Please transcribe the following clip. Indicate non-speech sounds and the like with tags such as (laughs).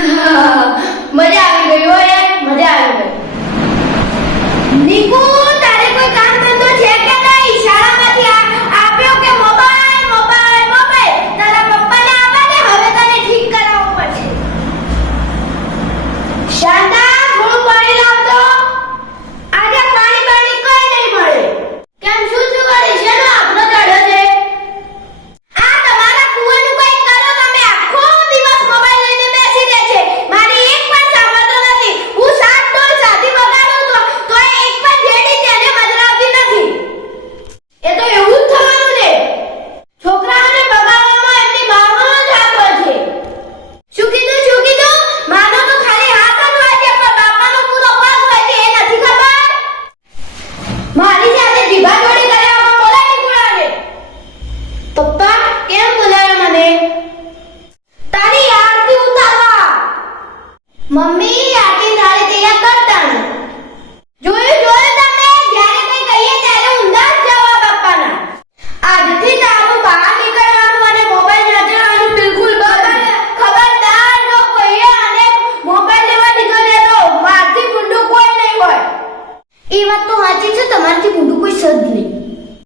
(laughs) મજા આવી ગઈ હોય મજા આવી ગઈ. નીકુ મમ્મી આટલી થાળી તૈયાર કરતાણ જોયું જોયું તમે જ્યારે કંઈ કહીએ ત્યારે ઊંધા જ જવાબ આપવાના આજથી તારું બહાર નીકળવાનું અને મોબાઈલ ન ચલાવવાનું બિલકુલ બંધ. ખબરદાર જો કહીએ અને મોબાઈલ લેવા નીકળીએ તો મારથી મોટું કોઈ નહીં હોય. એ વાત તો સાચી છે, તમારથી મોટું કોઈ સજ નહીં.